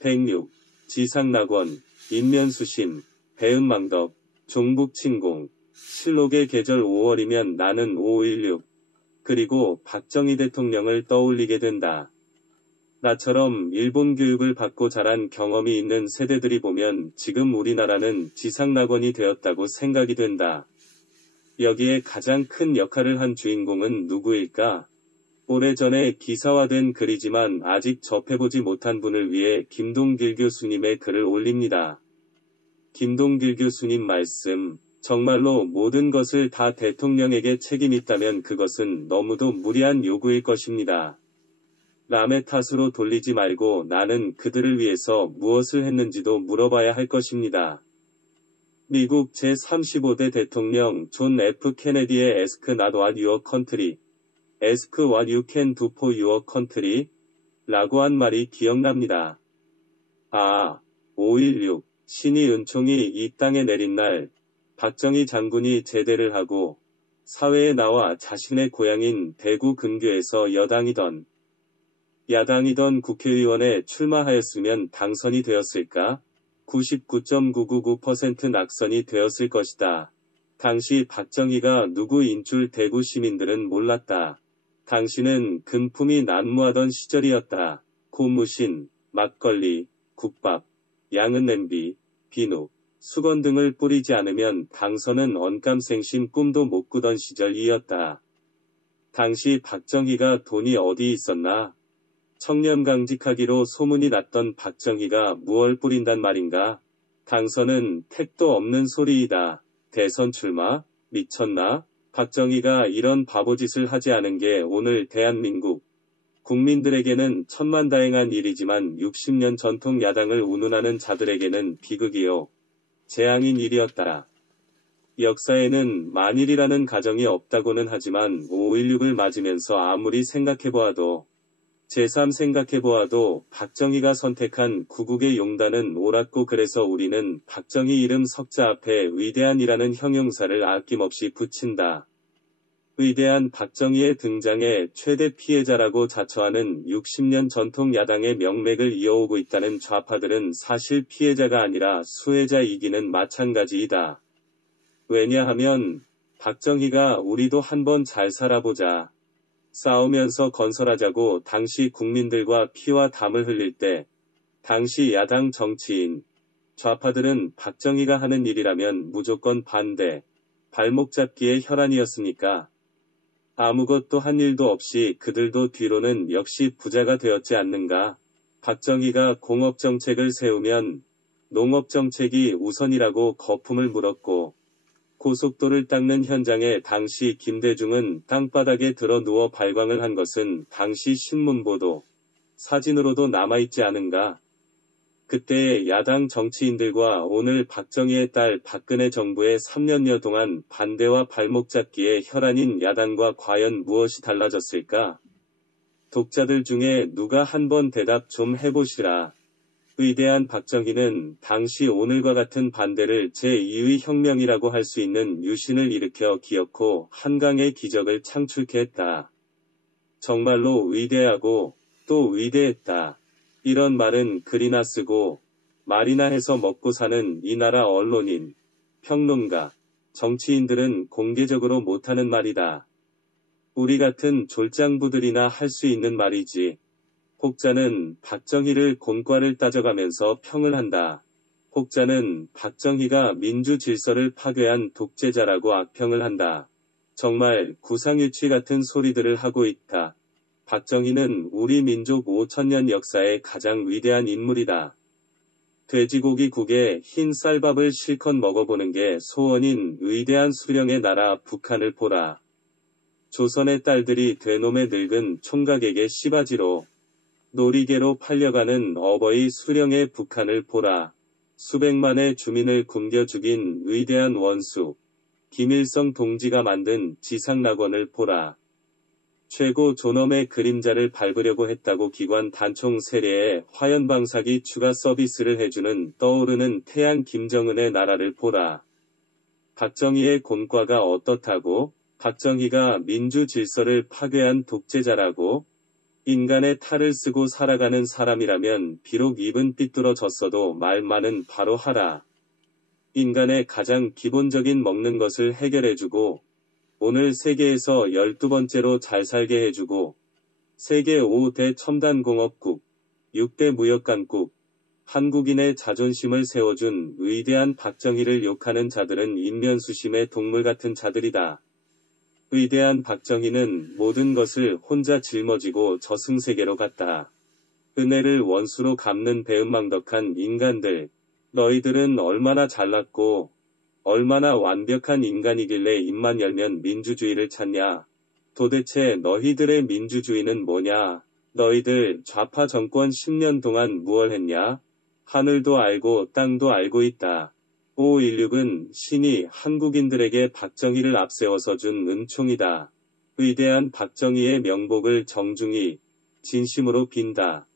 (106) 지상낙원, 인면수심, 배은망덕, 종북침공, 실록의 계절 5월이면 나는 5.16, 그리고 박정희 대통령을 떠올리게 된다. 나처럼 일본 교육을 받고 자란 경험이 있는 세대들이 보면 지금 우리나라는 지상낙원이 되었다고 생각이 된다. 여기에 가장 큰 역할을 한 주인공은 누구일까? 오래전에 기사화된 글이지만 아직 접해보지 못한 분을 위해 김동길 교수님의 글을 올립니다. 김동길 교수님 말씀, 정말로 모든 것을 다 대통령에게 책임있다면 그것은 너무도 무리한 요구일 것입니다. 남의 탓으로 돌리지 말고 나는 그들을 위해서 무엇을 했는지도 물어봐야 할 것입니다. 미국 제35대 대통령 존 F. 케네디의 Ask not what your country, Ask what you can do for your country 라고 한 말이 기억납니다. 5.16 신이 은총이 이 땅에 내린 날 박정희 장군이 제대를 하고 사회에 나와 자신의 고향인 대구 근교에서 야당이던 국회의원에 출마하였으면 당선이 되었을까? 99.999% 낙선이 되었을 것이다. 당시 박정희가 누구인 줄 대구 시민들은 몰랐다. 당시는 금품이 난무하던 시절이었다. 고무신, 막걸리, 국밥, 양은 냄비, 비누, 수건 등을 뿌리지 않으면 당선은 언감생심 꿈도 못 꾸던 시절이었다. 당시 박정희가 돈이 어디 있었나? 청렴강직하기로 소문이 났던 박정희가 무얼 뿌린단 말인가? 당선은 택도 없는 소리이다. 대선 출마? 미쳤나? 박정희가 이런 바보짓을 하지 않은 게 오늘 대한민국 국민들에게는 천만다행한 일이지만 60년 전통 야당을 운운하는 자들에게는 비극이요 재앙인 일이었다. 역사에는 만일이라는 가정이 없다고는 하지만 5.16을 맞으면서 아무리 생각해보아도 제3 생각해보아도 박정희가 선택한 구국의 용단은 옳았고 그래서 우리는 박정희 이름 석자 앞에 위대한이라는 형용사를 아낌없이 붙인다. 위대한 박정희의 등장에 최대 피해자라고 자처하는 60년 전통 야당의 명맥을 이어오고 있다는 좌파들은 사실 피해자가 아니라 수혜자이기는 마찬가지이다. 왜냐하면 박정희가 우리도 한번 잘 살아보자. 싸우면서 건설하자고 당시 국민들과 피와 담을 흘릴 때 당시 야당 정치인, 좌파들은 박정희가 하는 일이라면 무조건 반대, 발목 잡기의 혈안이었으니까. 아무것도 한 일도 없이 그들도 뒤로는 역시 부자가 되었지 않는가. 박정희가 공업정책을 세우면 농업정책이 우선이라고 거품을 물었고 고속도를 닦는 현장에 당시 김대중은 땅바닥에 들어 누워 발광을 한 것은 당시 신문보도, 사진으로도 남아있지 않은가. 그때의 야당 정치인들과 오늘 박정희의 딸 박근혜 정부의 3년여 동안 반대와 발목 잡기의 혈안인 야당과 과연 무엇이 달라졌을까? 독자들 중에 누가 한번 대답 좀 해보시라. 위대한 박정희는 당시 오늘과 같은 반대를 제2의 혁명이라고 할 수 있는 유신을 일으켜 기어코 한강의 기적을 창출케 했다. 정말로 위대하고 또 위대했다. 이런 말은 글이나 쓰고 말이나 해서 먹고 사는 이 나라 언론인, 평론가, 정치인들은 공개적으로 못하는 말이다. 우리 같은 졸장부들이나 할 수 있는 말이지. 혹자는 박정희를 곤과를 따져가면서 평을 한다. 혹자는 박정희가 민주 질서를 파괴한 독재자라고 악평을 한다. 정말 구상유치 같은 소리들을 하고 있다. 박정희는 우리 민족 5천년 역사의 가장 위대한 인물이다. 돼지고기국에 흰 쌀밥을 실컷 먹어보는 게 소원인 위대한 수령의 나라 북한을 보라. 조선의 딸들이 되놈의 늙은 총각에게 씨바지로 놀이개로 팔려가는 어버이 수령의 북한을 보라. 수백만의 주민을 굶겨 죽인 위대한 원수 김일성 동지가 만든 지상낙원을 보라. 최고 존엄의 그림자를 밟으려고 했다고 기관 단총 세례에 화연방사기 추가 서비스를 해주는 떠오르는 태양 김정은의 나라를 보라. 박정희의 곤과가 어떻다고? 박정희가 민주 질서를 파괴한 독재자라고? 인간의 탈을 쓰고 살아가는 사람이라면 비록 입은 삐뚤어졌어도 말만은 바로 하라. 인간의 가장 기본적인 먹는 것을 해결해주고 오늘 세계에서 12번째로 잘 살게 해주고 세계 5대 첨단공업국, 6대 무역강국, 한국인의 자존심을 세워준 위대한 박정희를 욕하는 자들은 인면수심의 동물 같은 자들이다. 위대한 박정희는 모든 것을 혼자 짊어지고 저승세계로 갔다. 은혜를 원수로 갚는 배은망덕한 인간들, 너희들은 얼마나 잘났고 얼마나 완벽한 인간이길래 입만 열면 민주주의를 찾냐? 도대체 너희들의 민주주의는 뭐냐? 너희들 좌파 정권 10년 동안 무얼 했냐? 하늘도 알고 땅도 알고 있다. 5.16은 신이 한국인들에게 박정희를 앞세워서 준 은총이다. 위대한 박정희의 명복을 정중히 진심으로 빈다.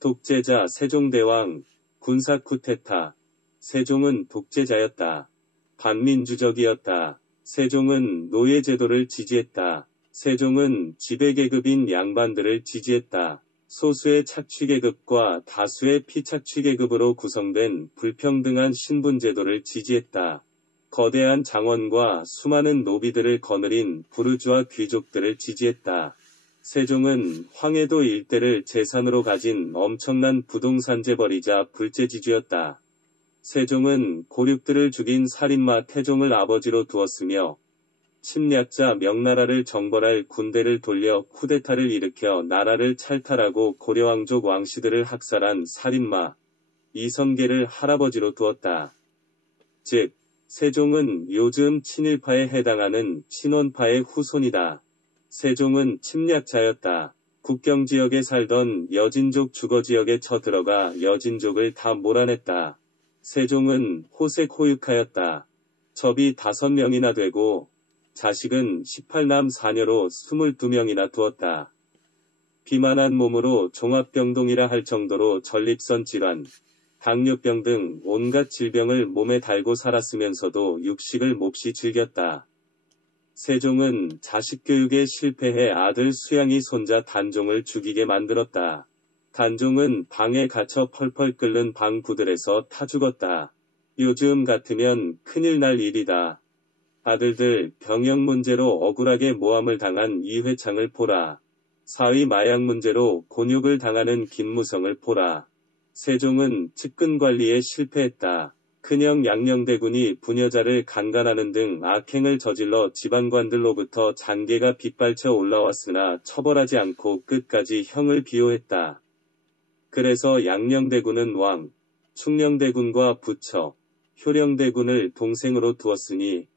독재자 세종대왕, 군사 쿠데타. 세종은 독재자였다. 반민주적이었다. 세종은 노예제도를 지지했다. 세종은 지배계급인 양반들을 지지했다. 소수의 착취계급과 다수의 피착취계급으로 구성된 불평등한 신분제도를 지지했다. 거대한 장원과 수많은 노비들을 거느린 부르주아 귀족들을 지지했다. 세종은 황해도 일대를 재산으로 가진 엄청난 부동산 재벌이자 불재지주였다. 세종은 고륙들을 죽인 살인마 태종을 아버지로 두었으며 침략자 명나라를 정벌할 군대를 돌려 쿠데타를 일으켜 나라를 찰탈하고 고려왕족 왕씨들을 학살한 살인마 이성계를 할아버지로 두었다. 즉, 세종은 요즘 친일파에 해당하는 친원파의 후손이다. 세종은 침략자였다. 국경지역에 살던 여진족 주거지역에 쳐들어가 여진족을 다 몰아냈다. 세종은 호색 호육하였다. 접이 5명이나 되고 자식은 18남 4녀로 22명이나 두었다. 비만한 몸으로 종합병동이라 할 정도로 전립선 질환, 당뇨병 등 온갖 질병을 몸에 달고 살았으면서도 육식을 몹시 즐겼다. 세종은 자식 교육에 실패해 아들 수양이 손자 단종을 죽이게 만들었다. 단종은 방에 갇혀 펄펄 끓는 방 부들에서 타 죽었다. 요즘 같으면 큰일 날 일이다. 아들들 병역 문제로 억울하게 모함을 당한 이회창을 보라. 사위 마약 문제로 곤욕을 당하는 김무성을 보라. 세종은 측근 관리에 실패했다. 큰형 양녕대군이 부녀자를 강간하는 등 악행을 저질러 지방관들로부터 잔계가 빗발쳐 올라왔으나 처벌하지 않고 끝까지 형을 비호했다. 그래서 양녕대군은 왕, 충녕대군과 부처, 효령대군을 동생으로 두었으니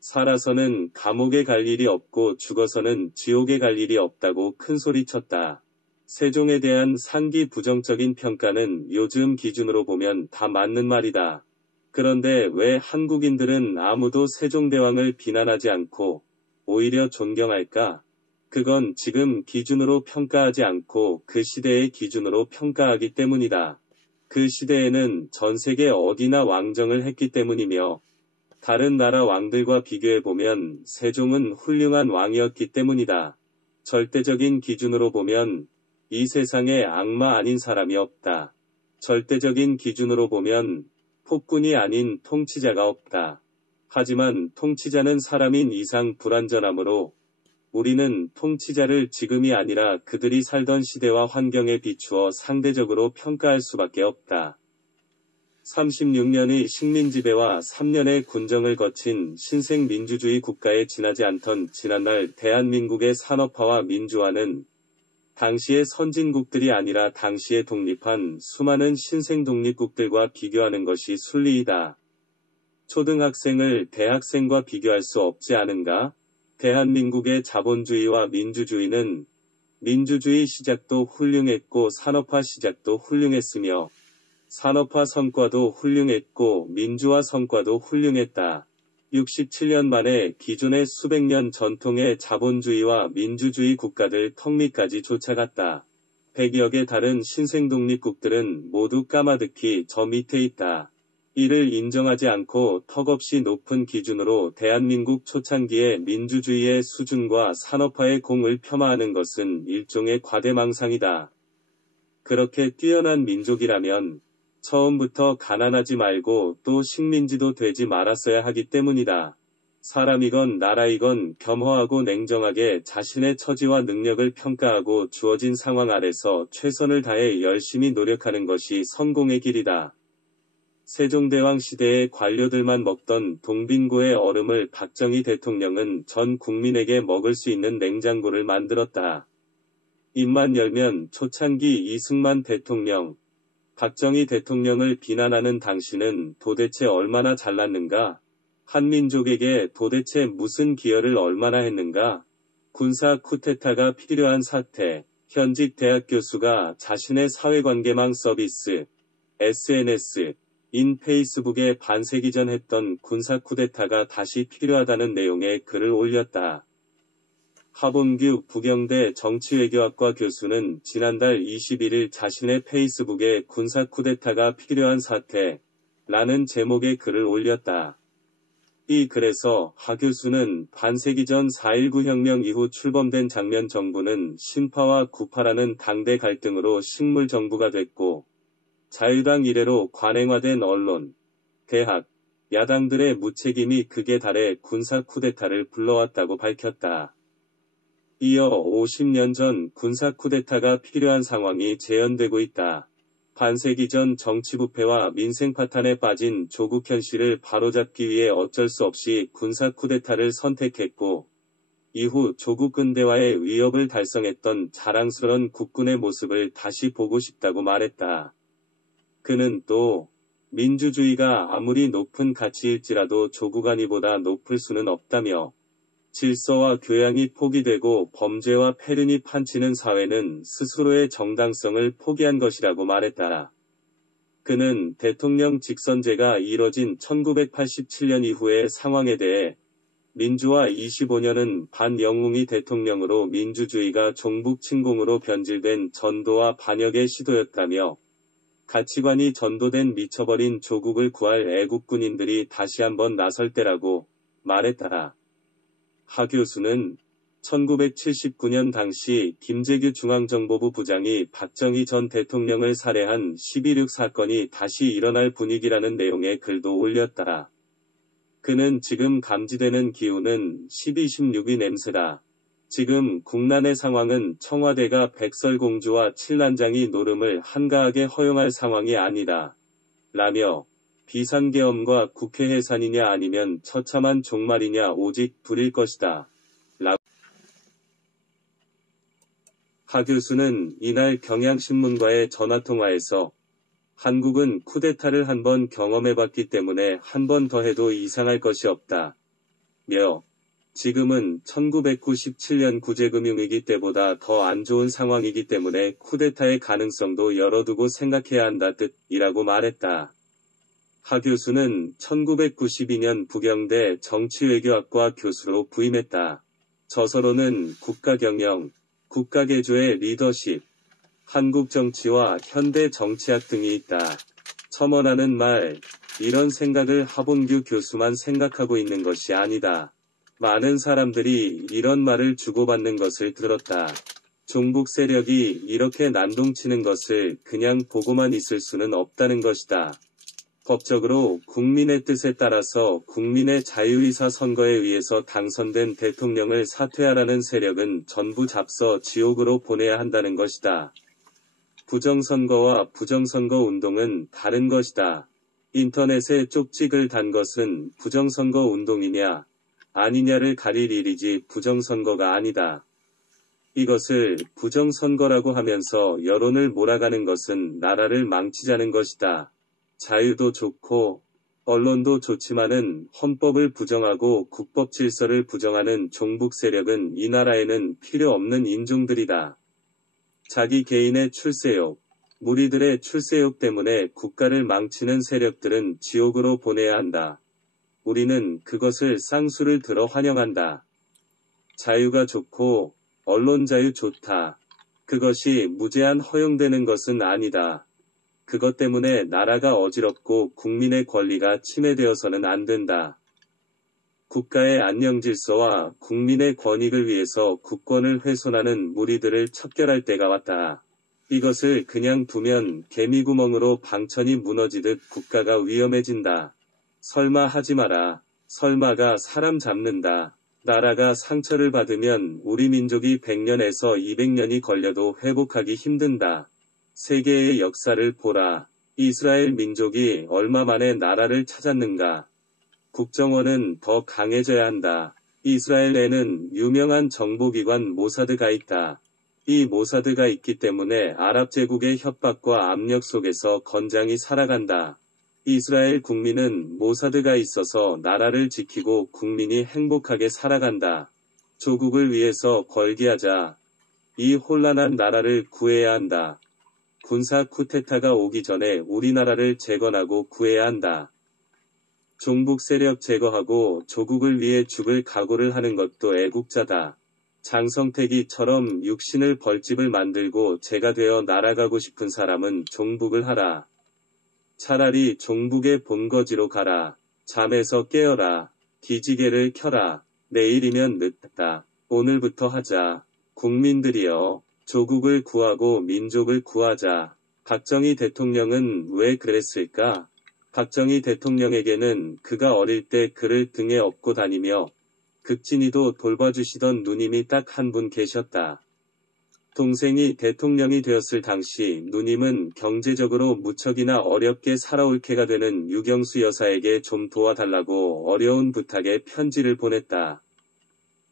살아서는 감옥에 갈 일이 없고 죽어서는 지옥에 갈 일이 없다고 큰소리쳤다. 세종에 대한 상기 부정적인 평가는 요즘 기준으로 보면 다 맞는 말이다. 그런데 왜 한국인들은 아무도 세종대왕을 비난하지 않고 오히려 존경할까? 그건 지금 기준으로 평가하지 않고 그 시대의 기준으로 평가하기 때문이다. 그 시대에는 전 세계 어디나 왕정을 했기 때문이며 다른 나라 왕들과 비교해보면 세종은 훌륭한 왕이었기 때문이다. 절대적인 기준으로 보면 이 세상에 악마 아닌 사람이 없다. 절대적인 기준으로 보면 폭군이 아닌 통치자가 없다. 하지만 통치자는 사람인 이상 불완전하므로 우리는 통치자를 지금이 아니라 그들이 살던 시대와 환경에 비추어 상대적으로 평가할 수밖에 없다. 36년의 식민지배와 3년의 군정을 거친 신생민주주의 국가에 지나지 않던 지난날 대한민국의 산업화와 민주화는 당시의 선진국들이 아니라 당시에 독립한 수많은 신생독립국들과 비교하는 것이 순리이다. 초등학생을 대학생과 비교할 수 없지 않은가? 대한민국의 자본주의와 민주주의는 민주주의 시작도 훌륭했고 산업화 시작도 훌륭했으며 산업화 성과도 훌륭했고 민주화 성과도 훌륭했다. 67년 만에 기존의 수백 년 전통의 자본주의와 민주주의 국가들 턱 밑까지 쫓아갔다. 100여 개 다른 신생독립국들은 모두 까마득히 저 밑에 있다. 이를 인정하지 않고 턱없이 높은 기준으로 대한민국 초창기의 민주주의의 수준과 산업화의 공을 폄하하는 것은 일종의 과대망상이다. 그렇게 뛰어난 민족이라면 처음부터 가난하지 말고 또 식민지도 되지 말았어야 하기 때문이다. 사람이건 나라이건 겸허하고 냉정하게 자신의 처지와 능력을 평가하고 주어진 상황 아래서 최선을 다해 열심히 노력하는 것이 성공의 길이다. 세종대왕 시대의 관료들만 먹던 동빙고의 얼음을 박정희 대통령은 전 국민에게 먹을 수 있는 냉장고를 만들었다. 입만 열면 초창기 이승만 대통령, 박정희 대통령을 비난하는 당신은 도대체 얼마나 잘났는가? 한민족에게 도대체 무슨 기여를 얼마나 했는가? 군사 쿠데타가 필요한 사태, 현직 대학 교수가 자신의 사회관계망 서비스, SNS, 인 페이스북에 반세기 전 했던 군사 쿠데타가 다시 필요하다는 내용의 글을 올렸다. 하본규 부경대 정치외교학과 교수는 지난달 21일 자신의 페이스북에 군사 쿠데타가 필요한 사태라는 제목의 글을 올렸다. 이 글에서 하 교수는 반세기 전 4.19 혁명 이후 출범된 장면 정부는 신파와 구파라는 당대 갈등으로 식물 정부가 됐고 자유당 이래로 관행화된 언론, 대학, 야당들의 무책임이 극에 달해 군사 쿠데타를 불러왔다고 밝혔다. 이어 50년 전 군사 쿠데타가 필요한 상황이 재현되고 있다. 반세기 전 정치부패와 민생 파탄에 빠진 조국 현실을 바로잡기 위해 어쩔 수 없이 군사 쿠데타를 선택했고 이후 조국 근대화의 위협을 달성했던 자랑스러운 국군의 모습을 다시 보고 싶다고 말했다. 그는 또 민주주의가 아무리 높은 가치일지라도 조국 안위보다 높을 수는 없다며 질서와 교양이 포기되고 범죄와 폐륜이 판치는 사회는 스스로의 정당성을 포기한 것이라고 말했다. 그는 대통령 직선제가 이뤄진 1987년 이후의 상황에 대해 민주화 25년은 반영웅이 대통령으로 민주주의가 종북 침공으로 변질된 전도와 반역의 시도였다며 가치관이 전도된 미쳐버린 조국을 구할 애국군인들이 다시 한번 나설 때라고 말했다. 하 교수는 1979년 당시 김재규 중앙정보부 부장이 박정희 전 대통령을 살해한 12.6 사건이 다시 일어날 분위기라는 내용의 글도 올렸다. 그는 지금 감지되는 기후는 12.16이 냄새다. 지금 국난의 상황은 청와대가 백설공주와 칠난장이 노름을 한가하게 허용할 상황이 아니다. 라며 비상계엄과 국회 해산이냐 아니면 처참한 종말이냐 오직 둘일 것이다. 하 교수는 이날 경향신문과의 전화통화에서 한국은 쿠데타를 한 번 경험해봤기 때문에 한 번 더 해도 이상할 것이 없다. 며 지금은 1997년 구제금융위기 때보다 더 안 좋은 상황이기 때문에 쿠데타의 가능성도 열어두고 생각해야 한다 뜻이라고 말했다. 하 교수는 1992년 부경대 정치외교학과 교수로 부임했다. 저서로는 국가경영, 국가개조의 리더십, 한국 정치와 현대 정치학 등이 있다. 첨언하는 말, 이런 생각을 하본규 교수만 생각하고 있는 것이 아니다. 많은 사람들이 이런 말을 주고받는 것을 들었다. 종북 세력이 이렇게 난동치는 것을 그냥 보고만 있을 수는 없다는 것이다. 법적으로 국민의 뜻에 따라서 국민의 자유의사 선거에 의해서 당선된 대통령을 사퇴하라는 세력은 전부 잡서 지옥으로 보내야 한다는 것이다. 부정선거와 부정선거 운동은 다른 것이다. 인터넷에 쪽지글 단 것은 부정선거 운동이냐 아니냐를 가릴 일이지 부정선거가 아니다. 이것을 부정선거라고 하면서 여론을 몰아가는 것은 나라를 망치자는 것이다. 자유도 좋고 언론도 좋지만은 헌법을 부정하고 국법 질서를 부정하는 종북 세력은 이 나라에는 필요 없는 인종들이다. 자기 개인의 출세욕, 무리들의 출세욕 때문에 국가를 망치는 세력들은 지옥으로 보내야 한다. 우리는 그것을 쌍수를 들어 환영한다. 자유가 좋고 언론 자유 좋다. 그것이 무제한 허용되는 것은 아니다. 그것 때문에 나라가 어지럽고 국민의 권리가 침해되어서는 안 된다. 국가의 안녕 질서와 국민의 권익을 위해서 국권을 훼손하는 무리들을 척결할 때가 왔다. 이것을 그냥 두면 개미구멍으로 방천이 무너지듯 국가가 위험해진다. 설마 하지 마라. 설마가 사람 잡는다. 나라가 상처를 받으면 우리 민족이 100년에서 200년이 걸려도 회복하기 힘든다. 세계의 역사를 보라. 이스라엘 민족이 얼마 만에 나라를 찾았는가. 국정원은 더 강해져야 한다. 이스라엘에는 유명한 정보기관 모사드가 있다. 이 모사드가 있기 때문에 아랍 제국의 협박과 압력 속에서 건장히 살아간다. 이스라엘 국민은 모사드가 있어서 나라를 지키고 국민이 행복하게 살아간다. 조국을 위해서 걸기하자. 이 혼란한 나라를 구해야 한다. 군사 쿠데타가 오기 전에 우리나라를 재건하고 구해야 한다. 종북 세력 제거하고 조국을 위해 죽을 각오를 하는 것도 애국자다. 장성택이처럼 육신을 벌집을 만들고 제가 되어 날아가고 싶은 사람은 종북을 하라. 차라리 종북의 본거지로 가라. 잠에서 깨어라. 기지개를 켜라. 내일이면 늦다. 오늘부터 하자. 국민들이여, 조국을 구하고 민족을 구하자. 박정희 대통령은 왜 그랬을까? 박정희 대통령에게는 그가 어릴 때 그를 등에 업고 다니며 극진히도 돌봐주시던 누님이 딱 한 분 계셨다. 동생이 대통령이 되었을 당시 누님은 경제적으로 무척이나 어렵게 살아올케가 되는 유경수 여사에게 좀 도와달라고 어려운 부탁에 편지를 보냈다.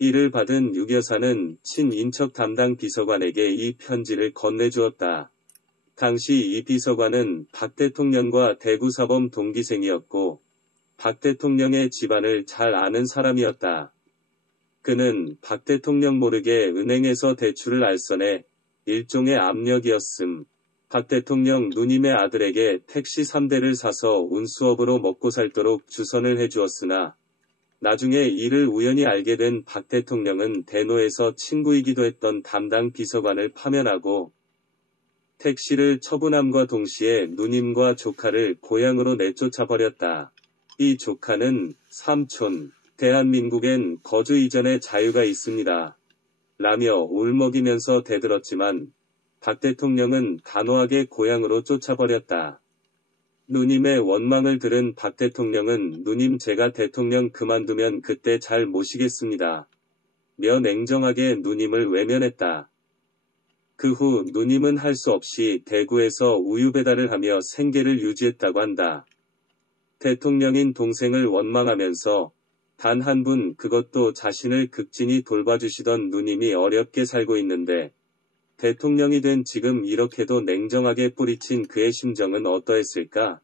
이를 받은 유 여사는 친인척 담당 비서관에게 이 편지를 건네주었다. 당시 이 비서관은 박 대통령과 대구사범 동기생이었고 박 대통령의 집안을 잘 아는 사람이었다. 그는 박 대통령 모르게 은행에서 대출을 알선해 일종의 압력이었음. 박 대통령 누님의 아들에게 택시 3대를 사서 운수업으로 먹고 살도록 주선을 해주었으나 나중에 이를 우연히 알게 된 박 대통령은 대노에서 친구이기도 했던 담당 비서관을 파면하고 택시를 처분함과 동시에 누님과 조카를 고향으로 내쫓아버렸다. 이 조카는 삼촌, 대한민국엔 거주 이전의 자유가 있습니다. 라며 울먹이면서 대들었지만 박 대통령은 단호하게 고향으로 쫓아버렸다. 누님의 원망을 들은 박 대통령은 누님 제가 대통령 그만두면 그때 잘 모시겠습니다. 며 냉정하게 누님을 외면했다. 그 후 누님은 할 수 없이 대구에서 우유 배달을 하며 생계를 유지했다고 한다. 대통령인 동생을 원망하면서 단 한 분 그것도 자신을 극진히 돌봐주시던 누님이 어렵게 살고 있는데 대통령이 된 지금 이렇게도 냉정하게 뿌리친 그의 심정은 어떠했을까?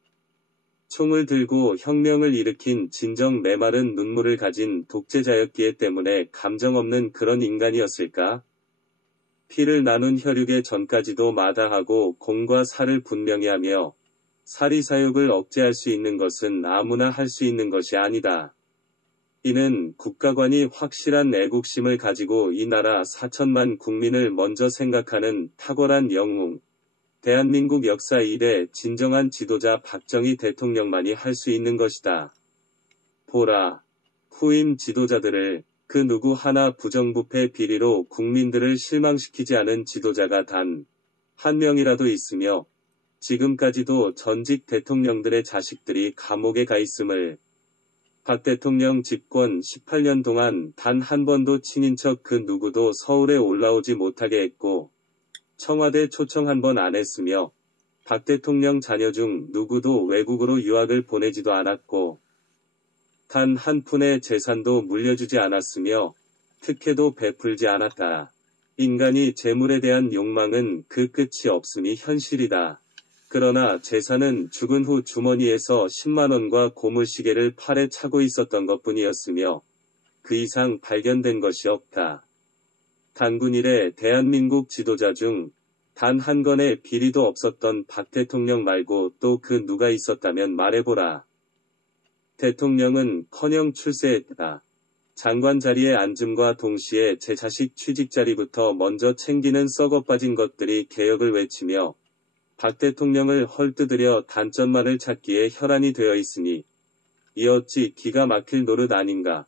총을 들고 혁명을 일으킨 진정 메마른 눈물을 가진 독재자였기에 때문에 감정 없는 그런 인간이었을까? 피를 나눈 혈육의 전까지도 마다하고 공과 사를 분명히 하며 사리사욕을 억제할 수 있는 것은 아무나 할 수 있는 것이 아니다. 이는 국가관이 확실한 애국심을 가지고 이 나라 4천만 국민을 먼저 생각하는 탁월한 영웅, 대한민국 역사 이래 진정한 지도자 박정희 대통령만이 할 수 있는 것이다. 보라, 후임 지도자들을 그 누구 하나 부정부패 비리로 국민들을 실망시키지 않은 지도자가 단 한 명이라도 있으며 지금까지도 전직 대통령들의 자식들이 감옥에 가 있음을 박 대통령 집권 18년 동안 단 한 번도 친인척 그 누구도 서울에 올라오지 못하게 했고 청와대 초청 한 번 안 했으며 박 대통령 자녀 중 누구도 외국으로 유학을 보내지도 않았고 단 한 푼의 재산도 물려주지 않았으며 특혜도 베풀지 않았다. 인간이 재물에 대한 욕망은 그 끝이 없음이 현실이다. 그러나 재산은 죽은 후 주머니에서 10만원과 고무시계를 팔에 차고 있었던 것뿐이었으며 그 이상 발견된 것이 없다. 단군 이래 대한민국 지도자 중 단 한 건의 비리도 없었던 박 대통령 말고 또 그 누가 있었다면 말해보라. 대통령은 커녕 출세했다. 장관 자리에 앉음과 동시에 제 자식 취직 자리부터 먼저 챙기는 썩어빠진 것들이 개혁을 외치며 박 대통령을 헐뜯으려 단점만을 찾기에 혈안이 되어 있으니 이 어찌 기가 막힐 노릇 아닌가.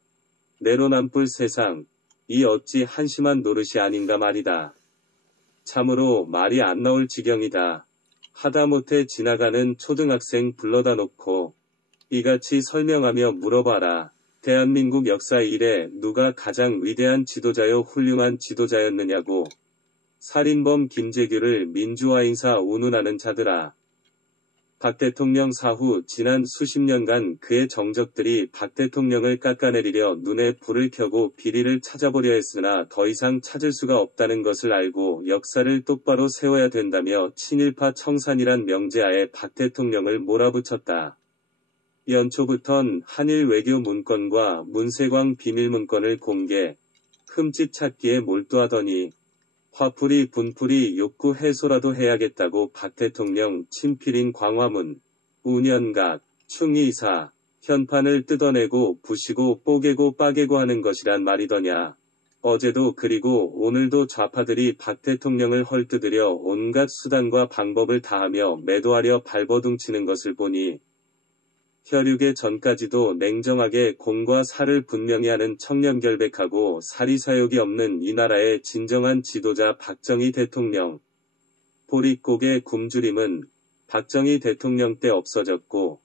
내로남불 세상, 이 어찌 한심한 노릇이 아닌가 말이다. 참으로 말이 안 나올 지경이다. 하다못해 지나가는 초등학생 불러다 놓고 이같이 설명하며 물어봐라. 대한민국 역사 이래 누가 가장 위대한 지도자요 훌륭한 지도자였느냐고. 살인범 김재규를 민주화인사 운운하는 자들아. 박 대통령 사후 지난 수십 년간 그의 정적들이 박 대통령을 깎아내리려 눈에 불을 켜고 비리를 찾아보려 했으나 더 이상 찾을 수가 없다는 것을 알고 역사를 똑바로 세워야 된다며 친일파 청산이란 명제하에 박 대통령을 몰아붙였다. 연초부턴 한일 외교 문건과 문세광 비밀문건을 공개, 흠집 찾기에 몰두하더니 화풀이 분풀이 욕구 해소라도 해야겠다고 박 대통령 친필인 광화문, 운연각, 충의사, 현판을 뜯어내고 부시고 뽀개고 빠개고 하는 것이란 말이더냐. 어제도 그리고 오늘도 좌파들이 박 대통령을 헐뜯으려 온갖 수단과 방법을 다하며 매도하려 발버둥치는 것을 보니 혈육의 전까지도 냉정하게 공과 사를 분명히 하는 청렴결백하고 사리사욕이 없는 이 나라의 진정한 지도자 박정희 대통령. 보릿고개 굶주림은 박정희 대통령 때 없어졌고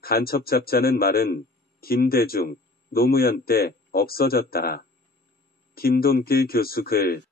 간첩 잡자는 말은 김대중, 노무현 때 없어졌다. 김돈길 교수 글.